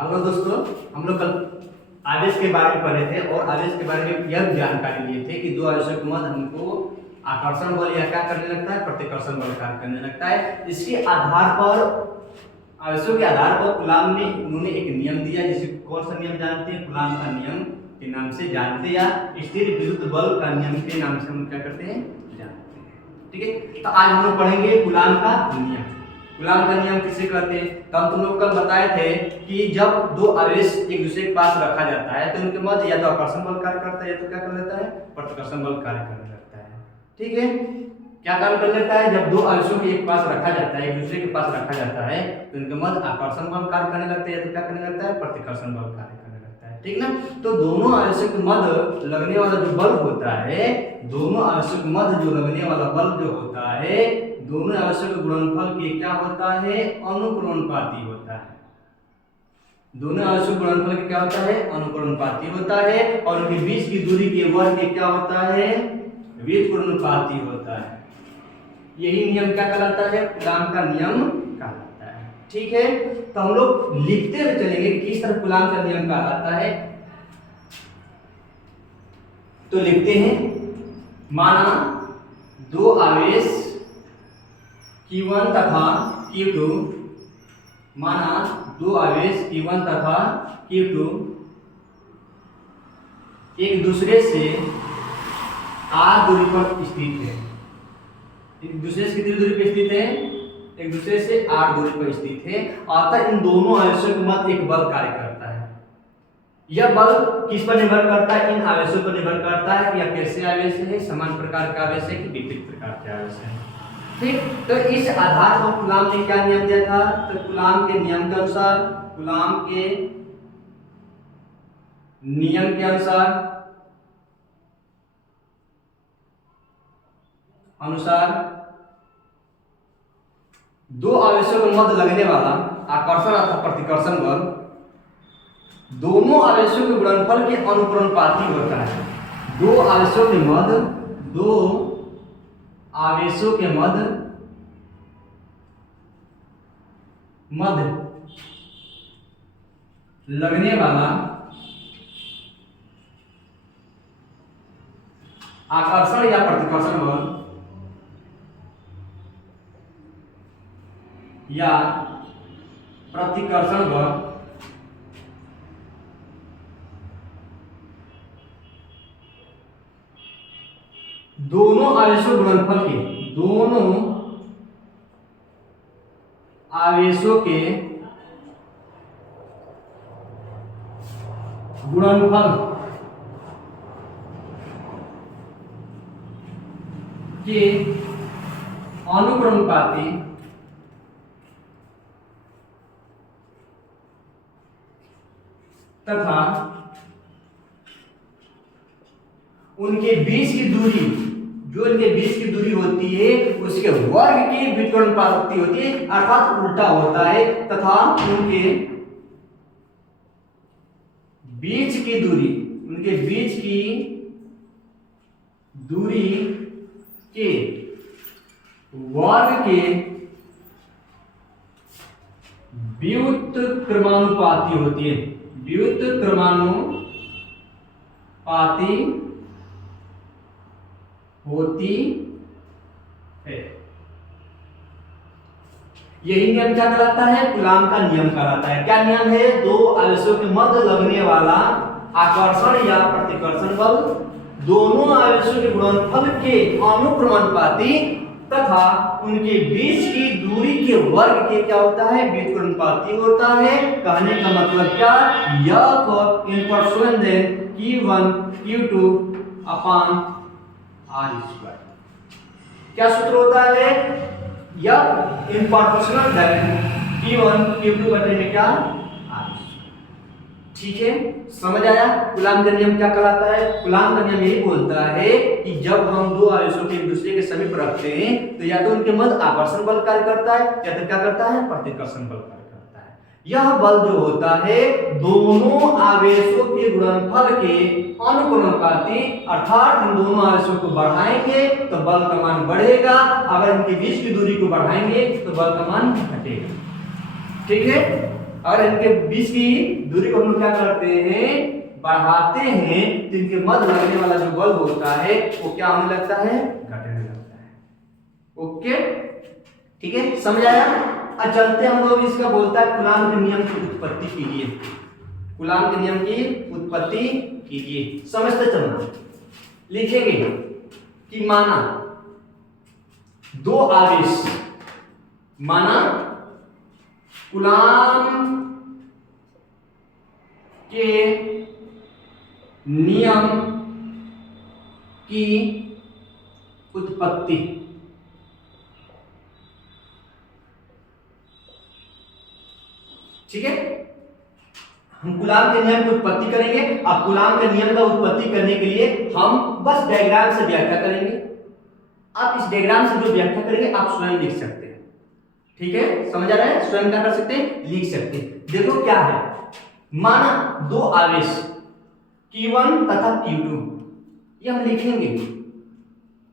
Hello दोस्तों, हम लोग कल आवेश के बारे में पढ़े थे और आवेश के बारे में यह जानकारी लिए थे कि दो आवेशों के मध्य हमको आकर्षण बल या क्या करने लगता है, प्रतिकर्षण बल कार्य करने लगता है। इसके आधार पर आवेशों के आधार पर कूलाम ने उन्होंने एक नियम दिया, जिसे कौन सा नियम जानते हैं? कूलाम का नियम के नाम से जानते हैं, या स्थिर विद्युत बल का नियम के नाम से हम क्या करते हैं, जानते हैं। ठीक है, तो आज हम लोग पढ़ेंगे कूलाम का नियम। कूलाम का नियम किसे कहते हैं? तो हम तुम लोग कल बताए थे कि जब दो आवेश एक दूसरे के पास रखा जाता है तो उनके मध्य या तो आकर्षण बल कार्य करता है या तो क्या कर लेता है, प्रतिकर्षण बल कार्य करने लगता है। ठीक है, क्या कार्य कर लेता है? जब दो आवेशों को एक पास रखा जाता है, एक दूसरे के पास रखा जाता है तो उनके मध्य आकर्षण बल कार्य करने लगता है या तो क्या करने लगता है, प्रतिकर्षण बल कार्य करने लगता है। ठीक ना? तो दोनों आवेशों के मध्य लगने वाला जो बल होता है, दोनों आवेशों के मध्य जो लगने वाला बल जो होता है, दोनों आवेशों के गुणनफल के क्या होता है, अनुक्रमणुपाती होता है। दोनों आवेशों के गुणनफल के क्या होता है, अनुक्रमणुपाती होता है, और उनके बीच की दूरी के वर्ग के क्या होता है, व्युत्क्रमानुपाती होता है। यही नियम क्या कहलाता है? कूलाम का नियम कहलाता है। ठीक है, तो हम लोग लिखते हुए चलेंगे कि किस तरह कूलाम का नियम कहलाता है। तो लिखते हैं, माना दो आवेश Q1 तथा Q2, माना दो आवेश Q1 तथा Q2 एक दूसरे से r दूरी पर स्थित है। एक दूसरे से कितनी दूरी पर स्थित है? एक दूसरे से r दूरी पर स्थित है। अतः इन दोनों आवेशों के मध्य एक बल कार्य करता है। यह बल किस पर निर्भर करता है? इन आवेशों पर निर्भर करता है। या कैसे आवेश है? समान प्रकार का आवेश है कि विपरीत प्रकार के आवेश है। ठीक, तो इस आधार पर कूलाम ने क्या नियम दिया था? तो कूलाम के नियम के अनुसार, कूलाम के नियम के अनुसार दो आवेशों के मध्य लगने वाला आकर्षण अथवा प्रतिकर्षण बल दोनों आवेशों के गुणनफल के अनुक्रमणुपाती होता है। दो आवेशों के मध्य लगने वाला आकर्षण या प्रतिकर्षण बल या प्रतिकर्षण बल दोनों आवेशों गुणनफल के, दोनों आवेशों के गुणनफल के अनुक्रमणुपाती तथा उनके बीच की दूरी, जो इनके बीच की दूरी होती है उसके वर्ग की व्युत्क्रमानुपाती होती है, अर्थात उल्टा होता है। तथा उनके बीच की दूरी, उनके बीच की दूरी के वर्ग के व्युत्क्रमानुपाती होती है, व्युत्क्रमानुपाती होती है। यही नियम क्या कहलाता है? कूलाम का नियम कहलाता है। क्या नियम है? दो आवेशों के मध्य लगने वाला आकर्षण या प्रतिकर्षण बल दोनों आवेशों के गुणनफल के अनुक्रमणुपाती तथा उनके बीच की दूरी के वर्ग के क्या होता है, व्युत्क्रमानुपाती होता है। कहने का मतलब क्या? F in proportion then Q1 Q2 upon R square। क्या सूत्र होता है? F in proportional then Q1 Q2 बटे में क्या, R। ठीक है, समझ आया कूलाम का नियम क्या कहलाता है? कूलाम का नियम यही बोलता है कि जब हम दो आवेशों को एक दूसरे के समीप रखते हैं तो या तो उनके मध्य आकर्षण बल कार्य करता है या तो क्या करता है, प्रतिकर्षण बल कार्य करता है। यह बल जो होता है दोनों आवेशों के गुणनफल के अनुक्रमणुपाती, अर्थात इन दोनों आवेशों को बढ़ाएंगे तो बल का मान बढ़ेगा, अगर इनके बीच की दूरी को बढ़ाएंगे तो बल का मान घटेगा। ठीक है, और इनके बीच की दूरी को हम लोग क्या करते हैं, बढ़ाते हैं, तो इनके मध्य लगने वाला जो बल होता है वो क्या होने लगता है, घटने लगता है। ओके, ठीक है, समझ आया। अब चलते हम लोग इसका बोलता है कूलाम के नियम की उत्पत्ति कीजिए। कूलाम के नियम की उत्पत्ति कीजिए, समझते चलना। लिखेंगे कि माना दो आवेश, माना कूलाम के नियम की उत्पत्ति, ठीक है। हम कूलाम के नियम की उत्पत्ति करेंगे। अब कूलाम के नियम का उत्पत्ति करने के लिए हम बस डायग्राम से व्याख्या करेंगे। आप इस डायग्राम से जो व्याख्या करेंगे आप स्वयं लिख सकते हैं, ठीक है, समझ आ रहा है। स्वयं क्या कर सकते हैं, लिख सकते हैं। देखो क्या है, माना दो आवेश Q1 तथा Q2, ये हम लिखेंगे।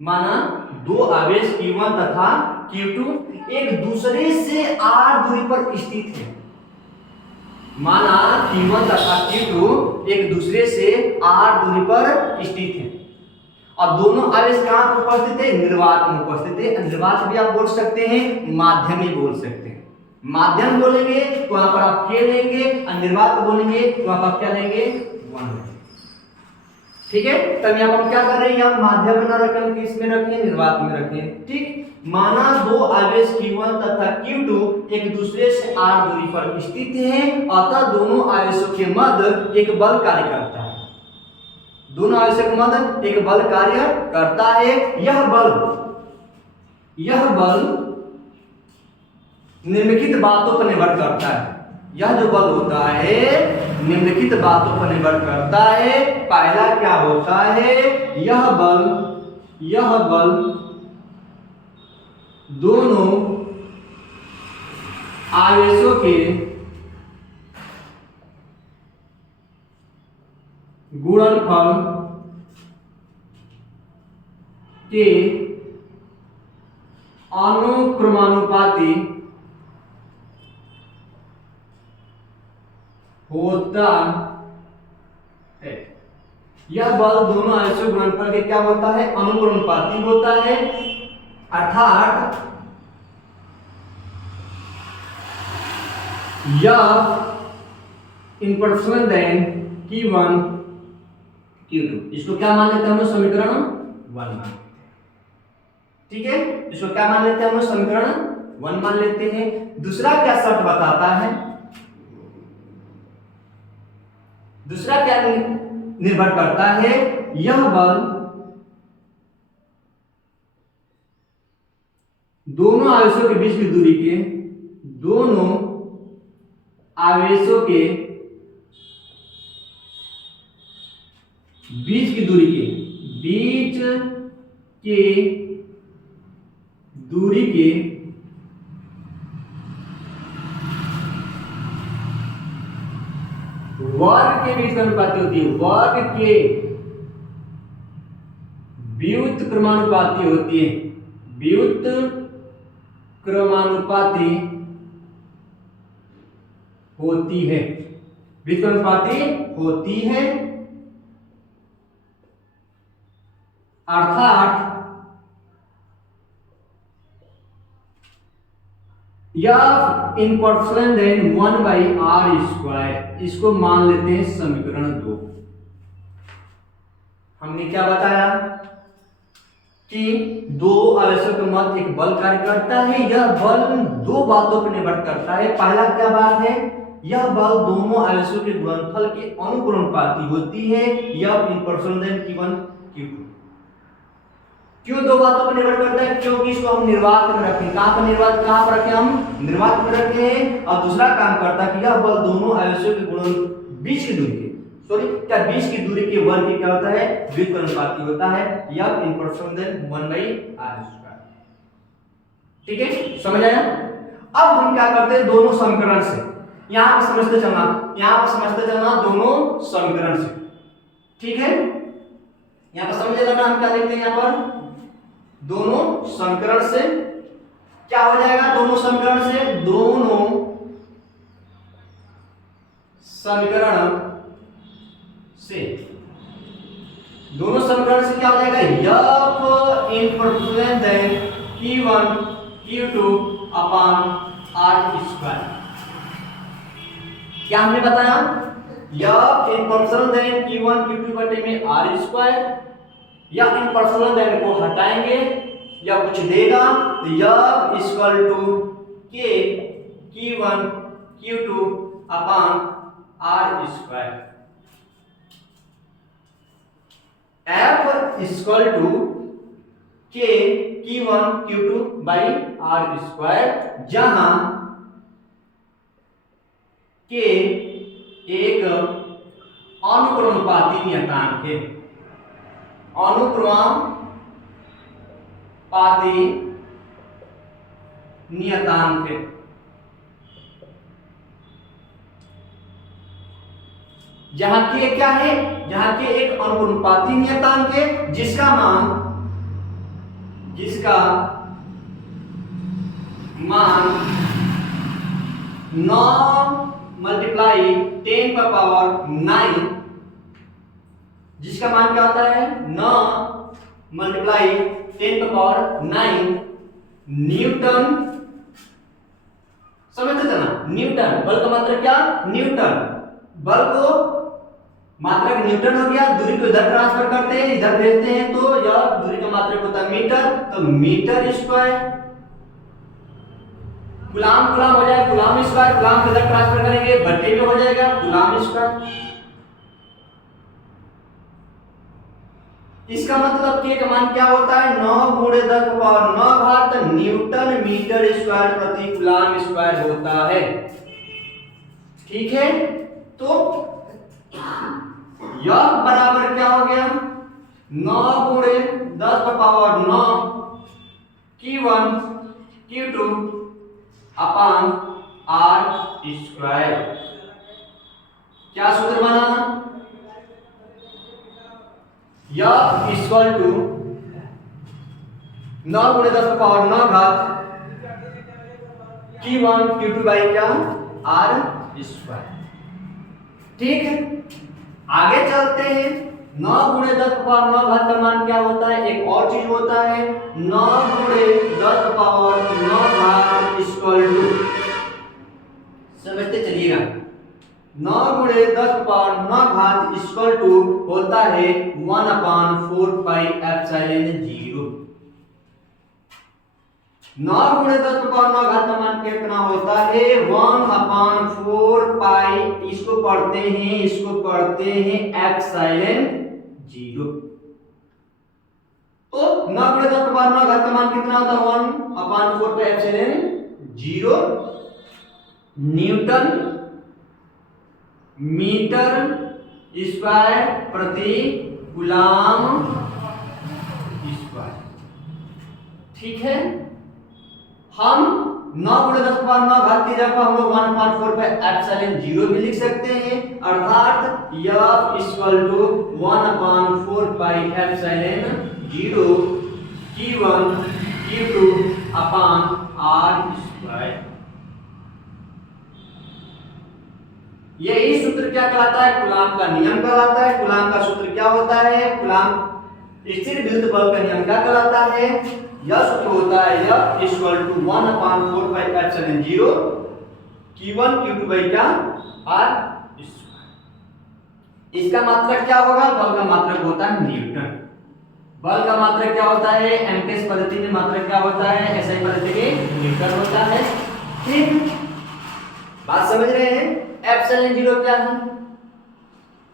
माना दो आवेश Q1 तथा Q2 एक दूसरे से r दूरी पर स्थित है। माना Q1 तथा Q2 एक दूसरे से r दूरी पर स्थित है और दोनों आवेश कहां उपस्थित है, निर्वात में उपस्थित है। निर्वात भी आप बोल सकते हैं, माध्यम भी बोल सकते हैं। माध्यम बोलेंगे तो वहां पर आप के लेंगे और निर्वात बोलेंगे तो वहां पर आप क्या लेंगे, 1 लेंगे, ठीक है। तब यहाँ पर हम क्या कर रहे हैं, यहाँ माध्यम में ना रखें, हम किस में रखें, निर्वात में रखें, ठीक। माना दो आवेश Q1 तथा Q2 एक दूसरे से r दूरी पर स्थित हैं, अतः दोनों आवेशों के मध्य एक बल कार्य करता है। दोनों आवेशों के मध्य एक बल कार्य करता है। यह बल निम्नलिखित बातों पर निर्भर करता है। यह जो बल होता है निम्नलिखित बातों पर निर्भर करता है। पहला क्या होता है, यह बल दोनों आवेशों के गुणनफल के अनुक्रमानुपाती होता है। यह बल दोनों आवेशों गुणनफल के क्या होता है, अनुक्रमानुपाती होता है, अर्थात यह इन प्रोपोर्शनल देन Q1 Q2, इसको क्या मान लेते हैं हम लोग, समीकरण 1 मान लेते हैं, ठीक है। इसको क्या मान लेते हैं हम लोग, समीकरण 1 मान लेते हैं। दूसरा क्या शर्त बताता है, दूसरा क्या निर्भर करता है, यह बल दोनों आवेशों के बीच की दूरी के, दोनों आवेशों के बीच की दूरी के, बीच के दूरी के वर्ग के बीच अनुपाती होती है। वर्ग के व्युत्क्रमानुपाती क्रमानुपाती होती है। व्युत्क्रमानुपाती क्रमानुपाती होती है, व्युत्क्रमानुपाती होती है, अर्थात यह इन प्रोपोर्शनल देन 1/r²। इसको मान लेते हैं समीकरण 2। हमने क्या बताया कि दो आवेशों के मध्य एक बल कार्य करता है। यह बल दो बातों पर निर्भर करता है। पहला क्या बात है, यह बल दोनों आवेशों के गुणनफल के अनुक्रमानुपाती होती है। यह इन प्रोपोर्शनल देन Q1 Q2। क्यों दो बातों पर निर्भर करता है, क्योंकि इसको हम निर्वात में रखें। कहां पर निर्वात, कहां पर रखें, हम निर्वात में रखे हैं। और दूसरा काम करता है कि यह बल दोनों आवेशों के गुणन बीच की दूरी के, सॉरी क्या बीच की दूरी के वर्ग की क्या होता है, व्युत्क्रमानुपाती होता है। यह इन प्रोपोर्शनल देन 1/r²। ठीक है, समझ आया। अब हम क्या करते हैं, दोनों समीकरण से यहां पर समझते चलना, यहां पर समझते चलना दोनों समीकरण से, ठीक है। यहां पर समझ लेना, हम क्या लिखते हैं यहां पर, दोनों समीकरण से क्या हो जाएगा, दोनों समीकरण से दोनों समीकरण से, दोनों समीकरण से क्या हो जाएगा, F in proportional then Q1 Q2 upon R square. क्या हमने बताया, F in proportional then Q1 Q2 बटे में R स्क्वायर, या इन प्रोपोर्शनल देन को हटाएंगे या कुछ देगा तो F equal to K Q1 Q2 upon R square. F equal to K Q1 Q2 by R square, जहां K एक अनुक्रमानुपाती नियतांक है, अनुक्रमानुपाती नियतांक है। जहां के क्या है, जहां के एक अनुक्रमानुपाती नियतांक है जिसका मान 9 मल्टीप्लाई 10 का पावर 9, जिसका मान क्या होता है 9 मल्टीप्लाई 10 का पावर 9 न्यूटन। समझते थे ना, न्यूटन बल का मात्रक क्या, न्यूटन, बल को मात्रक न्यूटन हो गया, दूरी को इधर ट्रांसफर करते हैं इधर भेजते हैं तो यह दूरी का मात्रक होता है मीटर, तो मीटर स्क्वायर। गुलाम हो जाएगा गुलाम स्क्वायर, गुलाम को इधर ट्रांसफर करेंगे बट्टे में हो जाएगा गुलाम स्क्वायर। इसका मतलब के का मान क्या होता है 9 गुणे 10 की पावर 9 घात न्यूटन मीटर स्क्वायर प्रति गुलाम स्क्वायर होता है। ठीक है, तो यह बराबर क्या हो गया 9 गुणे 10 की power 9 Q1 Q2 upon R square. क्या सूत्र बना, यह इक्वल टू 9 गुणे 10 की पावर 9 घात Q1 Q2 बाई क्या R स्क्वायर। ठीक है, आगे चलते हैं। 9 गुणे 10 की पावर 9 घात का मान क्या होता है, एक और चीज होता है 9 गुणे 10 की पावर 9 घात इक्वल टू, समझते चलिएगा, 9 गुणे 10 की पावर 9 घात इक्वल टू होता है 1/4 पाई एप्सिलॉन 0। 9 गुणे 10 की पावर 9 घात का मान कितना होता है 1/4 पाई, इसको पढ़ते हैं एप्सिलॉन 0। तो 9 गुणे 10 की पावर 9 घात का मान कितना होता है 1/4 pi epsilon 0 newton metre square प्रति गुलाम स्क्वायर। ठीक है, हम 9 गुणे 10 की पावर 9 घात की जगह हम लोग 1/4 पे एप्सिलॉन 0 भी लिख सकते हैं, अर्थात F equal to 1/4 pi epsilon 0 Q1 Q2 upon R square. यही सूत्र क्या कहलाता है, कूलाम का नियम कहलाता है। कूलाम का सूत्र क्या होता है, कूलाम स्थिर विद्युत बल का नियम क्या कहलाता है, यह सूत्र होता है F equal to 1/4 pi epsilon 0 Q1 Q2 by क्या R स्क्वायर। इसका मात्रक क्या होगा, बल का मात्रक होता है न्यूटन। बल का मात्रक क्या होता है, एमकेएस पद्धति में मात्रक क्या होता है, एसआई पद्धति में न्यूटन होता है। ठीक, बात समझ रहे हैं। एप्सिलॉन 0 क्या है,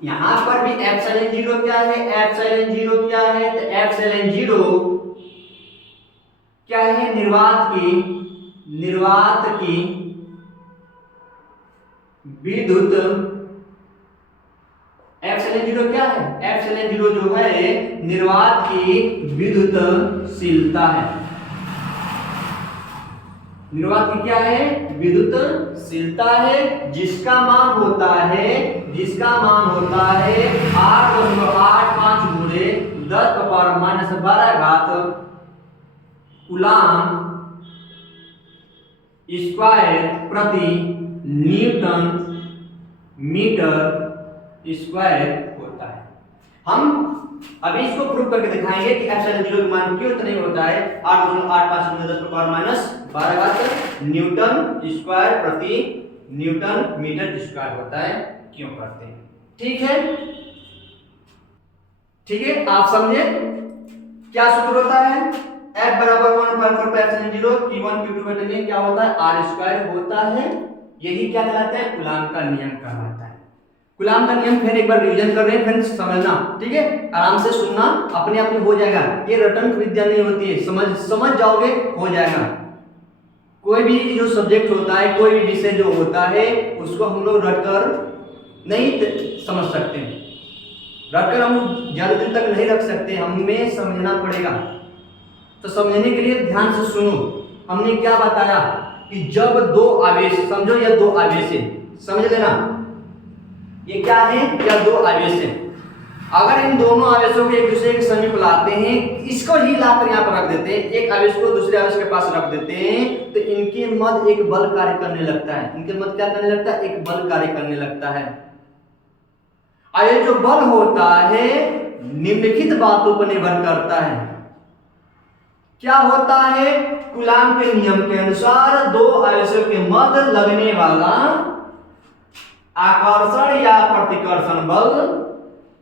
यहां पर भी एप्सिलॉन 0 क्या है, एप्सिलॉन 0 क्या है, तो एप्सिलॉन 0 क्या है, निर्वात की विद्युत, एप्सिलॉन 0 क्या है, एप्सिलॉन 0 जो है निर्वात की विद्युतशीलता है। निर्वात की क्या है, विद्युतशीलता है, जिसका मान होता है 8.85 गुणे 10 की पावर -12 घात कूलाम स्क्वायर प्रति न्यूटन मीटर स्क्वायर होता है। हम अभी इसको प्रूव करके दिखाएंगे कि एप्सिलॉन 0 का मान क्यों इतना ही होता है 8.85 × 10⁻⁻12 न्यूटन स्क्वायर प्रति न्यूटन मीटर स्क्वायर होता है, क्यों करते हैं। ठीक है, ठीक है, आप समझे क्या सूत्र होता है। F बराबर 1/4πε0 Q1 Q2 बटे में क्या होता है R स्क्वायर होता है। यही क्या कहलाता है, कूलाम का नियम कहलाता है। कूलाम का नियम फिर एक बार रिवीजन कर रहे हैं, फिर समझना, ठीक है, आराम से सुनना, अपने आप में हो जाएगा। ये रटन विद्या नहीं होती है, समझ जाओगे हो जाएगा। कोई भी जो सब्जेक्ट होता है, कोई भी विषय जो होता है, उसको हम लोग रटकर नहीं समझ सकते, रटकर हम ज्यादा दिन तक नहीं रख सकते, हमें समझना पड़ेगा। तो समझने के लिए ध्यान से सुनो। हमने क्या बताया कि जब दो आवेश, समझो यह दो आवेश है, समझ लेना, ये क्या है, यह दो आवेश है। अगर इन दोनों आवेशों को एक दूसरे के समीप लाते हैं, इसको ही लाकर यहाँ पर रख देते हैं, एक आवेश को दूसरे आवेश के पास रख देते हैं, तो इनके मध्य एक बल कार्य करने लगता है। इनके मध्य क्या करने लगता है, एक बल कार्य करने लगता है। और ये जो बल होता है निम्नलिखित बातों पर निर्भर करता है। क्या होता है, कूलाम के नियम के अनुसार दो आवेशों के मध्य लगने वाला आकर्षण या प्रतिकर्षण बल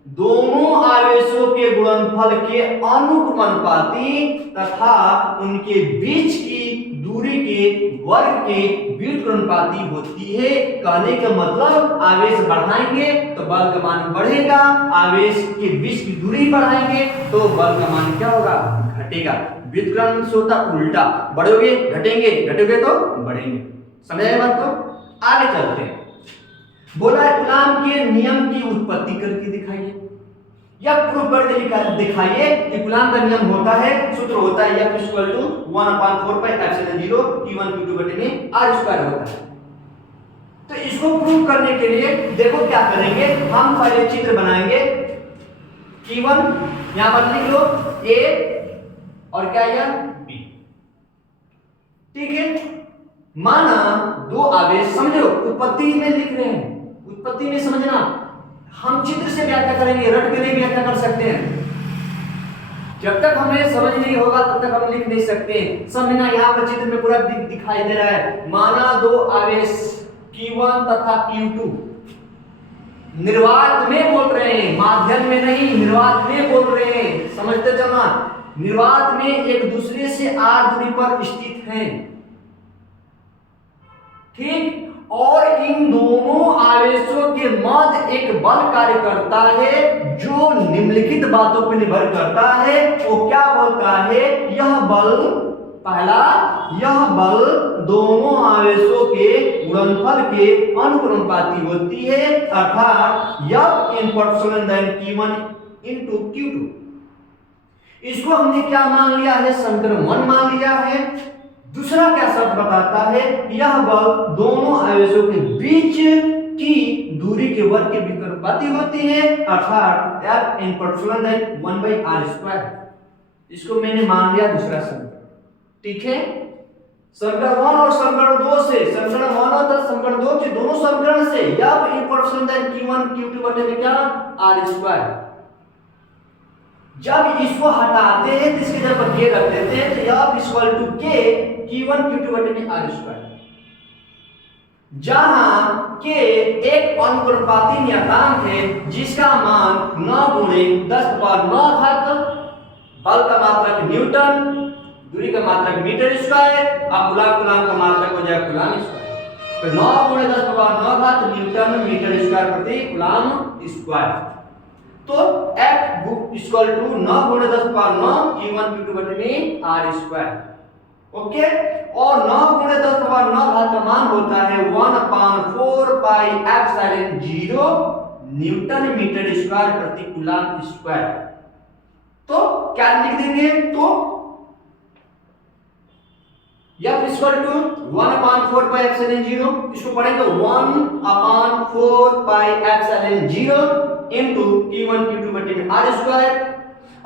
दोनों आवेशों के गुणनफल के अनुक्रमानुपाती तथा उनके बीच की दूरी के वर्ग के व्युत्क्रमानुपाती होती है। कहने का मतलब आवेश बढ़ाएंगे तो बल का मान बढ़ेगा, आवेश के बीच की दूरी बढ़ाएंगे तो बल का मान क्या होगा, घटेगा। व्युत्क्रम से होता उल्टा, बढ़ोगे घटेंगे, घटोगे तो बढ़ेंगे। समझ आए बात को, आगे चलते हैं। बोला है कूलाम के नियम की उत्पत्ति करके दिखाइए या प्रूव करके दिखाइए कि कूलाम का नियम होता है, सूत्र होता है F = 1/4πε0 Q1 Q2 बटे में R स्क्वायर होता है। तो इसको प्रूव करने के लिए देखो क्या करेंगे, हम पहले चित्र बनाएंगे। Q1 यहां पर लिख लो A और क्या यह B, ठीक है। माना दो आवेश, समझो उत्पत्ति में लिख रहे हैं, उत्पत्ति में समझना, हम चित्र से व्याख्या करेंगे, रट के नहीं व्याख्या कर सकते हैं। जब तक हमें समझ नहीं होगा तब तक हम लिख नहीं सकते। समझना, यहाँ पर चित्र में पूरा दिखाई दे रहा है। माना दो आवेश Q1 तथा Q2 निर्वात में बोल रहे हैं, माध्यम में नहीं, निर्वात में बोल रहे हैं, समझते चलना। निर्वात में एक दूसरे से r दूरी पर स्थित हैं, ठीक। और इन दोनों आवेशों के मध्य एक बल कार्य करता है जो निम्नलिखित बातों पर निर्भर करता है। वो क्या होता है, यह बल, पहला, यह बल दोनों आवेशों के गुणनफल के अनुक्रमानुपाती होती है, अर्थात F in proportional than Q1 into Q2। इसको हमने क्या मान लिया है, समीकरण 1 मान लिया है। दूसरा क्या शब्द बताता है, यह बल दोनों आवेशों के बीच की दूरी के वर्ग के व्युत्क्रमानुपाती होती है, अर्थात F in proportional than 1/r²। इसको मैंने मान लिया दूसरा समीकरण, ठीक है। समीकरण 1 और समीकरण 2 से, समीकरण 1 और समीकरण 2 के दोनों समीकरण से F in proportional than Q1 Q2 बटे में क्या, r²। जब इसको हटाते हैं तो इसके जगह पर ये रख देते हैं, तो F = K Q1 Q2 बटे में r², जहां K एक अनुक्रमानुपाती नियतांक है जिसका मान 9 × 10⁹ बल का मात्रक न्यूटन, दूरी का मात्रक मीटर स्क्वायर, अब कूलाम का मात्रक हो जाएगा कूलाम स्क्वायर। तो 9 × 10⁻⁹ न्यूटन मीटर स्क्वायर प्रति कूलाम स्क्वायर। तो F = 9 × 10⁹ Q1 Q2 बटे में r², ओके। और 9 × 10⁻⁹ का मान होता है 1/4πε0 न्यूटन मीटर स्क्वायर प्रति कूलाम स्क्वायर। तो क्या लिख देंगे, तो F = 1/4πε0, इसको पढ़ेंगे 1/4πε0 into Q1 Q2 बटे में r²।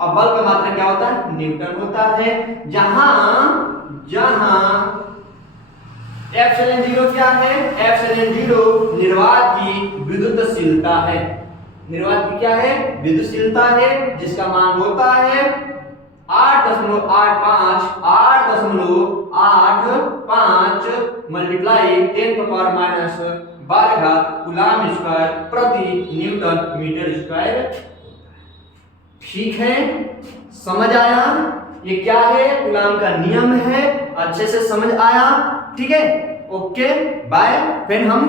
और बल का मात्रक क्या होता है, न्यूटन होता है। जहां एप्सिलॉन 0 क्या है? एप्सिलॉन 0 निर्वात की विद्युतशीलता है। निर्वात की क्या है? विद्युतशीलता है, जिसका मान होता है 8.85 मल्टीप्लाई 10⁻⁻12 कूलाम स्क्वायर प्रति न्यूटन मीटर स्क्वायर। ठीक है, समझ आया? ये क्या है? कूलाम का नियम है, अच्छे से समझ आया? ठीक है, ओके बाय। फिर हम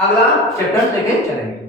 अगला चैप्टर लेके चलेंगे।